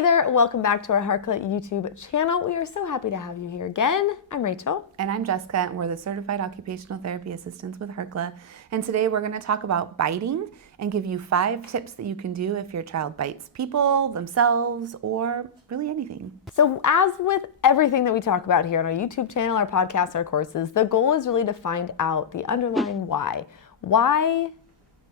Hey there, welcome back to our Harkla YouTube channel. We are so happy to have you here again. I'm Rachel. And I'm Jessica, and we're the Certified Occupational Therapy Assistants with Harkla. And today we're going to talk about biting and give you 5 tips that you can do if your child bites people, themselves, or really anything. So as with everything that we talk about here on our YouTube channel, our podcasts, our courses, the goal is really to find out the underlying why. Why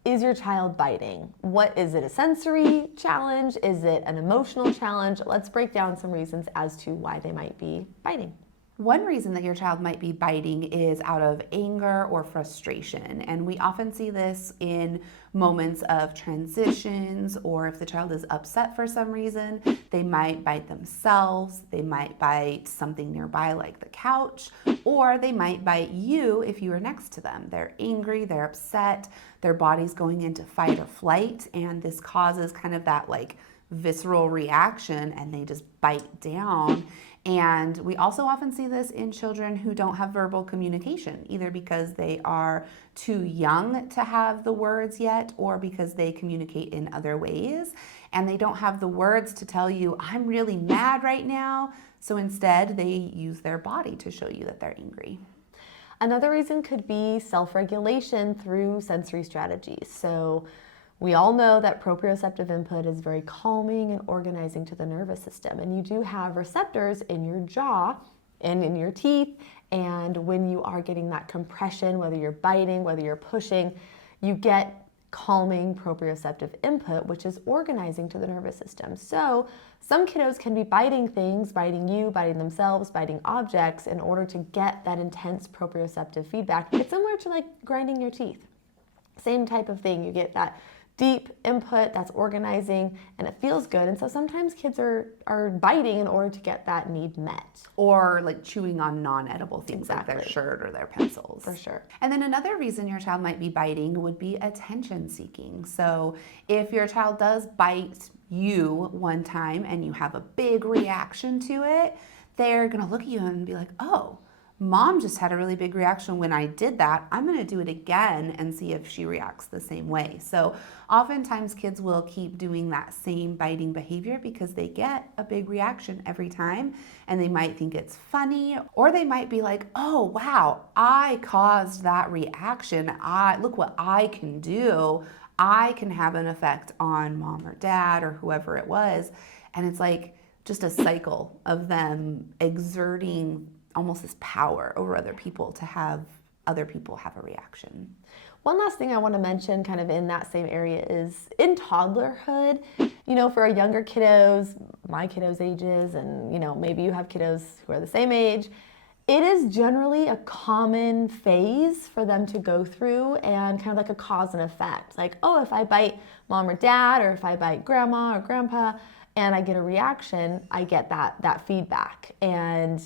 is your child biting? What is it, a sensory challenge? Is it an emotional challenge? Let's break down some reasons as to why they might be biting. One reason that your child might be biting is out of anger or frustration. And we often see this in moments of transitions, or if the child is upset for some reason, they might bite themselves, they might bite something nearby like the couch, or they might bite you if you are next to them. They're angry, they're upset, their body's going into fight or flight, and this causes kind of that like visceral reaction, and they just bite down. And we also often see this in children who don't have verbal communication, either because they are too young to have the words yet, or because they communicate in other ways and they don't have the words to tell you, I'm really mad right now. So instead, they use their body to show you that they're angry. Another reason could be self-regulation through sensory strategies. So we all know that proprioceptive input is very calming and organizing to the nervous system. And you do have receptors in your jaw and in your teeth. And when you are getting that compression, whether you're biting, whether you're pushing, you get calming proprioceptive input, which is organizing to the nervous system. So some kiddos can be biting things, biting you, biting themselves, biting objects in order to get that intense proprioceptive feedback. It's similar to like grinding your teeth. Same type of thing. You get that deep input that's organizing and it feels good. And so sometimes kids are biting in order to get that need met. Or like chewing on non-edible things. Exactly. Like their shirt or their pencils. For sure. And then another reason your child might be biting would be attention seeking. So if your child does bite you one time and you have a big reaction to it, they're gonna look at you and be like, oh, Mom just had a really big reaction when I did that. I'm going to do it again and see if she reacts the same way. So oftentimes kids will keep doing that same biting behavior because they get a big reaction every time, and they might think it's funny, or they might be like, oh, wow, I caused that reaction. Look what I can do. I can have an effect on Mom or Dad or whoever it was. And it's like just a cycle of them exerting almost this power over other people to have other people have a reaction. One last thing I want to mention kind of in that same area is in toddlerhood, you know, for our younger kiddos, my kiddos' ages, and you know, maybe you have kiddos who are the same age, it is generally a common phase for them to go through and kind of like a cause and effect. Like, oh, if I bite Mom or Dad, or if I bite Grandma or Grandpa and I get a reaction, I get that feedback. And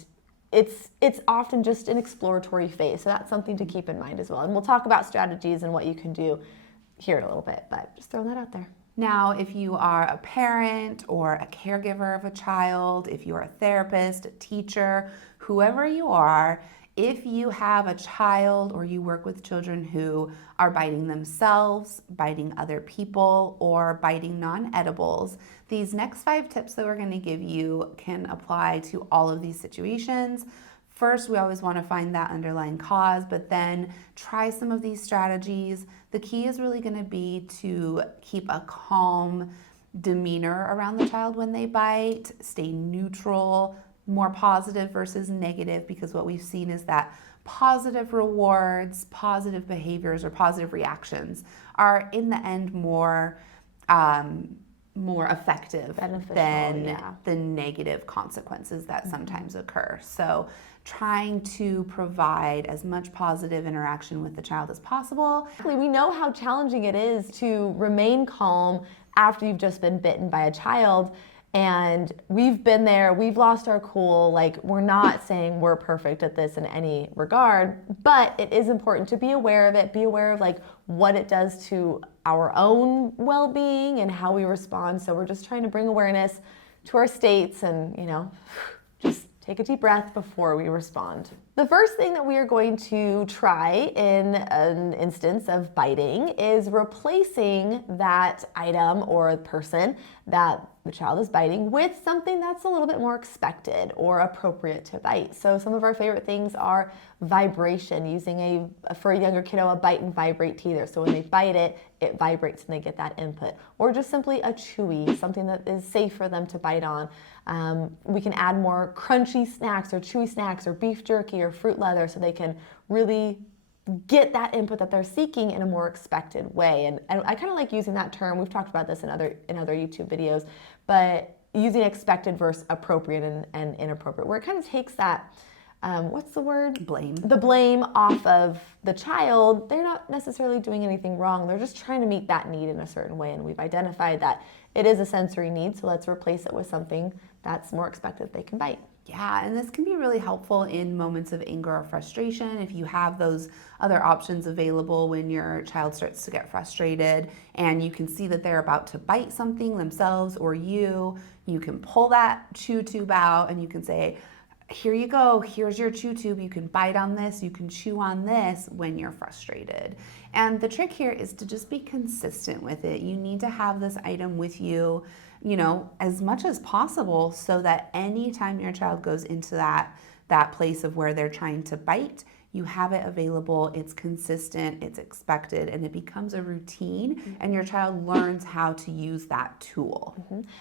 it's often just an exploratory phase, so that's something to keep in mind as well. And we'll talk about strategies and what you can do here in a little bit, but just throwing that out there. Now, if you are a parent or a caregiver of a child, if you're a therapist, a teacher, whoever you are, if you have a child or you work with children who are biting themselves, biting other people, or biting non-edibles, these next 5 tips that we're going to give you can apply to all of these situations. First, we always want to find that underlying cause, but then try some of these strategies. The key is really going to be to keep a calm demeanor around the child when they bite, stay neutral, more positive versus negative, because what we've seen is that positive rewards, positive behaviors, or positive reactions are in the end more effective than the negative consequences that sometimes occur. So trying to provide as much positive interaction with the child as possible. We know how challenging it is to remain calm after you've just been bitten by a child. And we've been there, we've lost our cool, like we're not saying we're perfect at this in any regard, but it is important to be aware of it, be aware of like what it does to our own well-being and how we respond. So we're just trying to bring awareness to our states and, you know, just take a deep breath before we respond. The first thing that we are going to try in an instance of biting is replacing that item or person that the child is biting with something that's a little bit more expected or appropriate to bite. So some of our favorite things are vibration, using for a younger kiddo, a bite and vibrate teether. So when they bite it, it vibrates and they get that input. Or just simply a chewy, something that is safe for them to bite on. We can add more crunchy snacks or chewy snacks or beef jerky or fruit leather so they can really get that input that they're seeking in a more expected way. And I kind of like using that term. We've talked about this in other YouTube videos, but using expected versus appropriate and inappropriate, where it kind of takes that, what's the word? Blame. The blame off of the child. They're not necessarily doing anything wrong. They're just trying to meet that need in a certain way. And we've identified that it is a sensory need, so let's replace it with something that's more expected they can bite. Yeah, and this can be really helpful in moments of anger or frustration. If you have those other options available when your child starts to get frustrated and you can see that they're about to bite something themselves or you can pull that chew tube out and you can say, here you go, here's your chew tube, you can bite on this, you can chew on this when you're frustrated. And the trick here is to just be consistent with it. You need to have this item with you, as much as possible so that anytime your child goes into that place of where they're trying to bite, you have it available, it's consistent, it's expected, and it becomes a routine, and your child learns how to use that tool.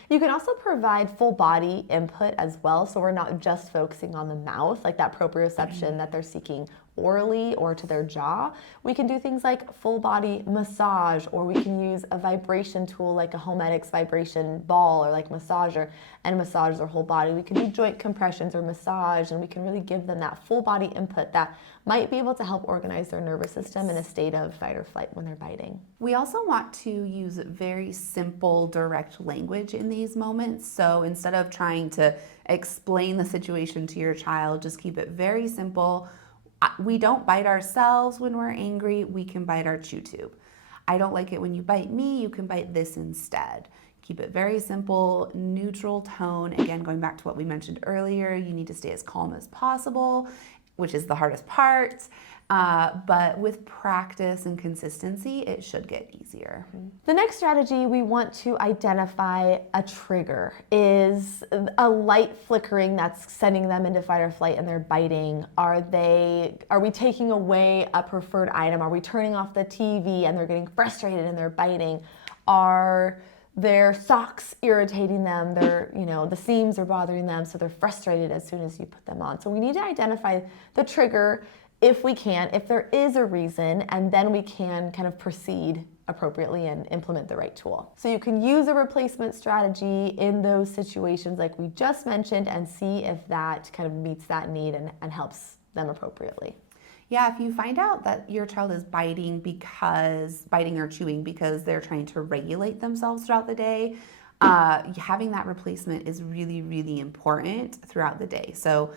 You can also provide full body input as well, so we're not just focusing on the mouth, like that proprioception that they're seeking orally or to their jaw. We can do things like full body massage, or we can use a vibration tool like a Homedics vibration ball or like massager and massage their whole body. We can do joint compressions or massage, and we can really give them that full body input that might be able to help organize their nervous system in a state of fight or flight when they're biting. We also want to use very simple, direct language in these moments. So instead of trying to explain the situation to your child, just keep it very simple. We don't bite ourselves when we're angry, we can bite our chew tube. I don't like it when you bite me, you can bite this instead. Keep it very simple, neutral tone. Again, going back to what we mentioned earlier, you need to stay as calm as possible, which is the hardest part. But with practice and consistency, it should get easier. The next strategy we want to identify a trigger is a light flickering that's sending them into fight or flight and they're biting. Are we taking away a preferred item? Are we turning off the TV and they're getting frustrated and they're biting? Are their socks irritating them? The seams are bothering them, so they're frustrated as soon as you put them on. So we need to identify the trigger if we can, if there is a reason, and then we can kind of proceed appropriately and implement the right tool. So you can use a replacement strategy in those situations like we just mentioned and see if that kind of meets that need and helps them appropriately. Yeah, if you find out that your child is biting or chewing because they're trying to regulate themselves throughout the day, having that replacement is really, really important throughout the day. So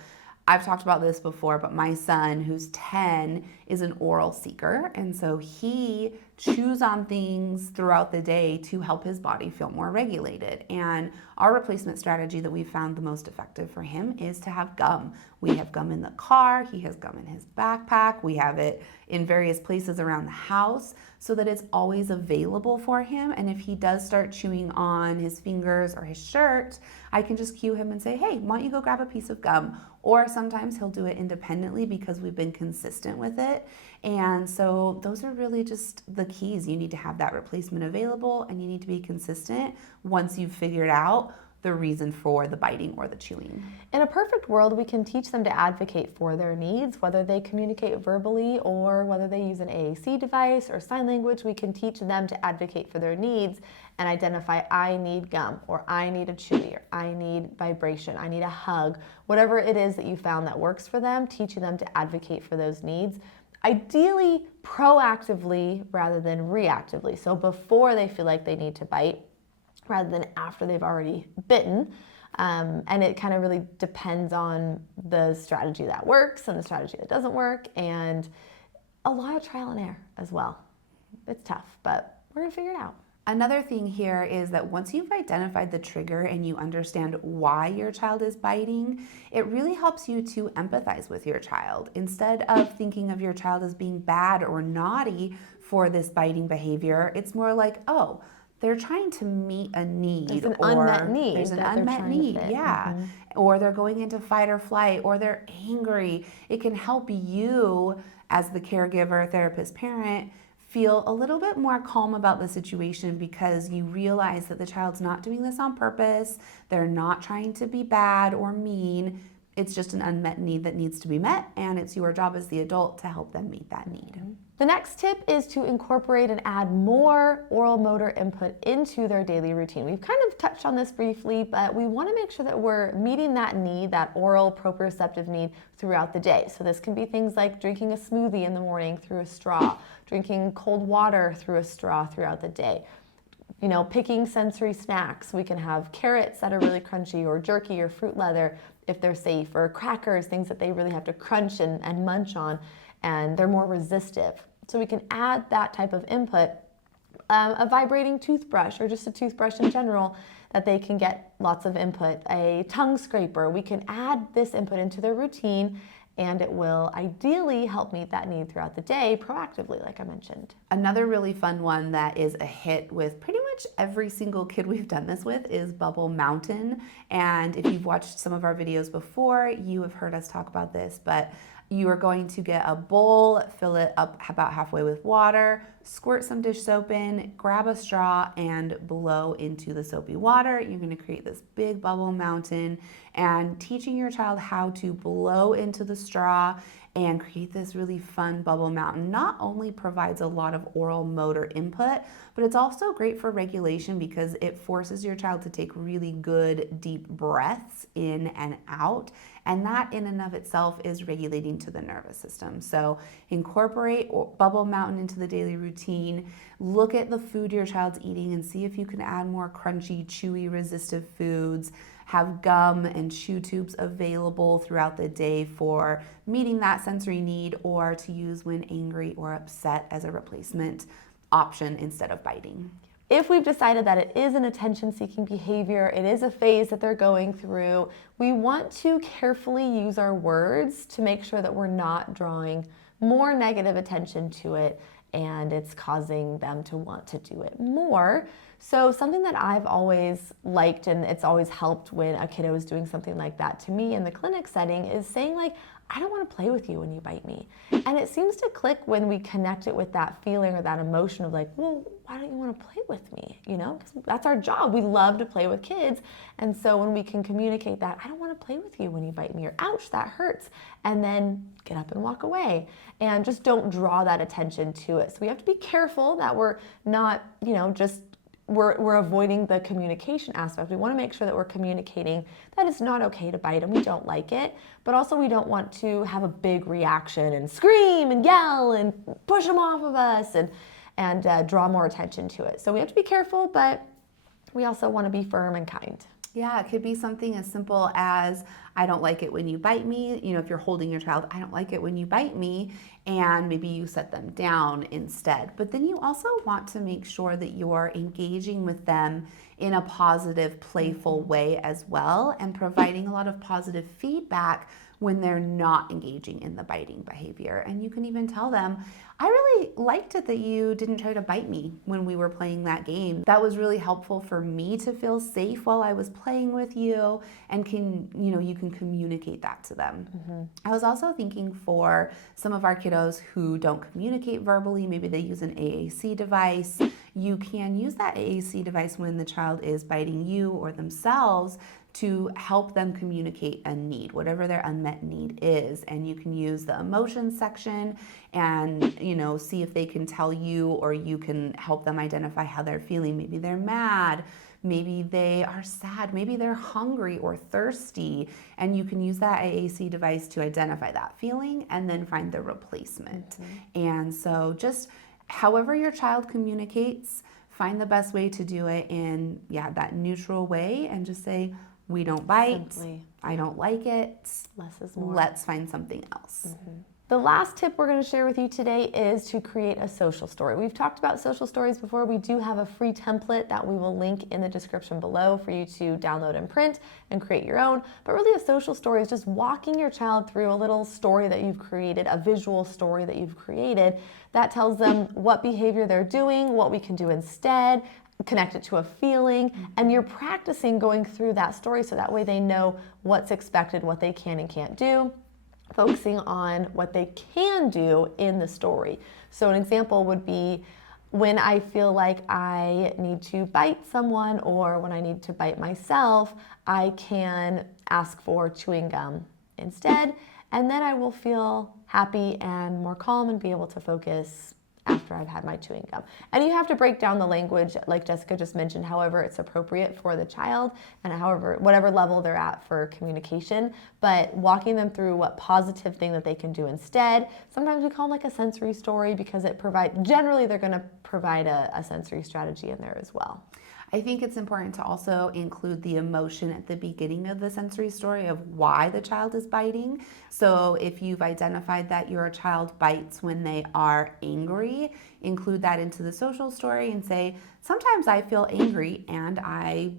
I've talked about this before, but my son, who's 10, is an oral seeker. And so he chews on things throughout the day to help his body feel more regulated. And our replacement strategy that we've found the most effective for him is to have gum. We have gum in the car, he has gum in his backpack, we have it in various places around the house so that it's always available for him. And if he does start chewing on his fingers or his shirt, I can just cue him and say, hey, why don't you go grab a piece of gum? Or sometimes he'll do it independently because we've been consistent with it. And so those are really just the keys. You need to have that replacement available and you need to be consistent once you've figured out the reason for the biting or the chewing. In a perfect world, we can teach them to advocate for their needs, whether they communicate verbally or whether they use an AAC device or sign language. We can teach them to advocate for their needs and identify, I need gum, or I need a chewy, or I need vibration, I need a hug. Whatever it is that you found that works for them, teaching them to advocate for those needs. Ideally, proactively rather than reactively. So before they feel like they need to bite, rather than after they've already bitten. And it kind of really depends on the strategy that works and the strategy that doesn't work, and a lot of trial and error as well. It's tough, but we're gonna figure it out. Another thing here is that once you've identified the trigger and you understand why your child is biting, it really helps you to empathize with your child. Instead of thinking of your child as being bad or naughty for this biting behavior, it's more like, oh, they're trying to meet a need. There's an unmet need. There's an that they're unmet trying to need, fit. yeah. Or they're going into fight or flight, or they're angry. It can help you as the caregiver, therapist, parent feel a little bit more calm about the situation because you realize that the child's not doing this on purpose. They're not trying to be bad or mean. It's just an unmet need that needs to be met, and it's your job as the adult to help them meet that need. The next tip is to incorporate and add more oral motor input into their daily routine. We've kind of touched on this briefly, but we want to make sure that we're meeting that need, that oral proprioceptive need, throughout the day. So this can be things like drinking a smoothie in the morning through a straw, drinking cold water through a straw throughout the day. You know, picking sensory snacks. We can have carrots that are really crunchy, or jerky or fruit leather if they're safe, or crackers, things that they really have to crunch and munch on, and they're more resistive. So we can add that type of input, a vibrating toothbrush, or just a toothbrush in general, that they can get lots of input, a tongue scraper. We can add this input into their routine, and it will ideally help meet that need throughout the day proactively, like I mentioned. Another really fun one that is a hit with pretty much every single kid we've done this with is Bubble Mountain. And if you've watched some of our videos before, you have heard us talk about this, but you are going to get a bowl, fill it up about halfway with water, squirt some dish soap in, grab a straw, and blow into the soapy water. You're going to create this big bubble mountain, and teaching your child how to blow into the straw and create this really fun bubble mountain not only provides a lot of oral motor input, but it's also great for regulation because it forces your child to take really good deep breaths in and out. And that in and of itself is regulating to the nervous system. So incorporate Bubble Mountain into the daily routine. Look at the food your child's eating and see if you can add more crunchy, chewy, resistive foods. Have gum and chew tubes available throughout the day for meeting that sensory need, or to use when angry or upset as a replacement option instead of biting. If we've decided that it is an attention-seeking behavior, it is a phase that they're going through, we want to carefully use our words to make sure that we're not drawing more negative attention to it and it's causing them to want to do it more. So something that I've always liked, and it's always helped when a kiddo is doing something like that to me in the clinic setting, is saying like, I don't want to play with you when you bite me. And it seems to click when we connect it with that feeling or that emotion of like, well, why don't you want to play with me? You know, because that's our job. We love to play with kids. And so when we can communicate that, I don't want to play with you when you bite me, or ouch, that hurts, and then get up and walk away. And just don't draw that attention to it. So we have to be careful that we're not, you know, just we're avoiding the communication aspect. We want to make sure that we're communicating that it's not okay to bite and we don't like it, but also we don't want to have a big reaction and scream and yell and push them off of us and draw more attention to it. So we have to be careful, but we also want to be firm and kind. Yeah, it could be something as simple as, I don't like it when you bite me. You know, if you're holding your child, I don't like it when you bite me, and maybe you set them down instead. But then you also want to make sure that you're engaging with them in a positive, playful way as well, and providing a lot of positive feedback when they're not engaging in the biting behavior. And you can even tell them, I really liked it that you didn't try to bite me when we were playing that game. That was really helpful for me to feel safe while I was playing with you, and you can communicate that to them. I was also thinking for some of our kiddos who don't communicate verbally, maybe they use an AAC device. You can use that AAC device when the child is biting you or themselves to help them communicate a need, whatever their unmet need is. And you can use the emotions section and, see if they can tell you, or you can help them identify how they're feeling. Maybe they're mad, maybe they are sad, maybe they're hungry or thirsty. And you can use that AAC device to identify that feeling and then find the replacement. And so just however your child communicates, find the best way to do it in that neutral way, and just say, we don't bite. Simply. I don't like it. Less is more. Let's find something else. The The last tip we're going to share with you today is to create a social story. We've talked about social stories before. We do have a free template that we will link in the description below for you to download and print and create your own. But really, a social story is just walking your child through a little story that you've created, a visual story that you've created that tells them what behavior they're doing, what we can do instead, connect it to a feeling, and you're practicing going through that story so that way they know what's expected, what they can and can't do, focusing on what they can do in the story. So an example would be when I feel like I need to bite someone or when I need to bite myself, I can ask for chewing gum instead, and then I will feel happy and more calm and be able to focus after I've had my chewing gum. And you have to break down the language, like Jessica just mentioned, however it's appropriate for the child and whatever level they're at for communication, but walking them through what positive thing that they can do instead. Sometimes we call them like a sensory story because generally they're gonna provide a sensory strategy in there as well. I think it's important to also include the emotion at the beginning of the sensory story of why the child is biting. So if you've identified that your child bites when they are angry, include that into the social story and say, sometimes I feel angry and I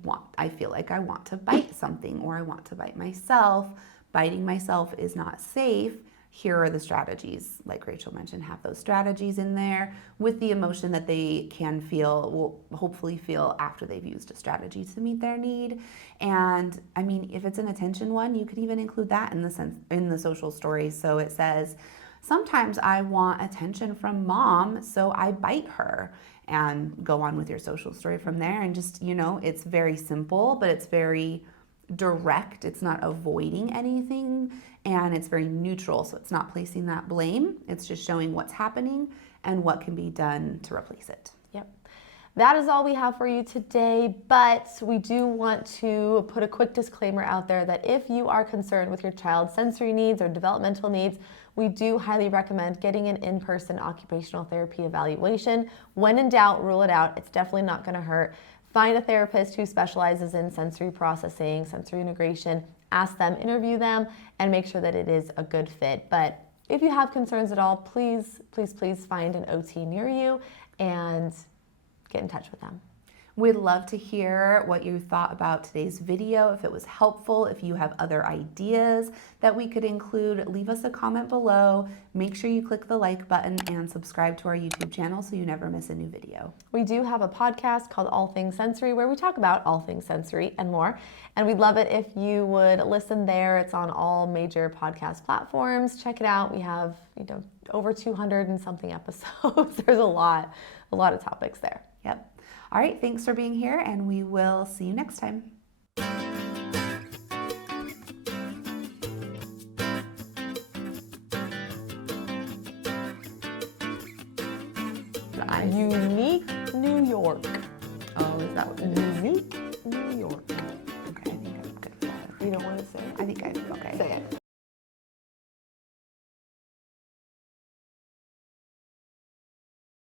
feel like I want to bite something or I want to bite myself. Biting myself is not safe. Here are the strategies, like Rachel mentioned, have those strategies in there with the emotion that they will hopefully feel after they've used a strategy to meet their need. And I mean, if it's an attention one, you could even include that in the social story. So it says, sometimes I want attention from mom, so I bite her, and go on with your social story from there. And just, it's very simple, but it's very direct. It's not avoiding anything, and it's very neutral. So it's not placing that blame. It's just showing what's happening and what can be done to replace it. Yep. That is all we have for you today, but we do want to put a quick disclaimer out there that if you are concerned with your child's sensory needs or developmental needs, we do highly recommend getting an in-person occupational therapy evaluation. When in doubt, rule it out. It's definitely not going to hurt. Find a therapist who specializes in sensory processing, sensory integration, ask them, interview them, and make sure that it is a good fit. But if you have concerns at all, please, please, please find an OT near you and get in touch with them. We'd love to hear what you thought about today's video, if it was helpful, if you have other ideas that we could include, leave us a comment below. Make sure you click the like button and subscribe to our YouTube channel so you never miss a new video. We do have a podcast called All Things Sensory where we talk about all things sensory and more. And we'd love it if you would listen there. It's on all major podcast platforms. Check it out. We have, over 200 and something episodes. There's a lot of topics there. Yep. All right, thanks for being here, and we will see you next time. Unique New York. Oh, is that what it is? Unique New York. Okay, I think I'm good for that. You don't want to say it? I think I'm okay. Say it.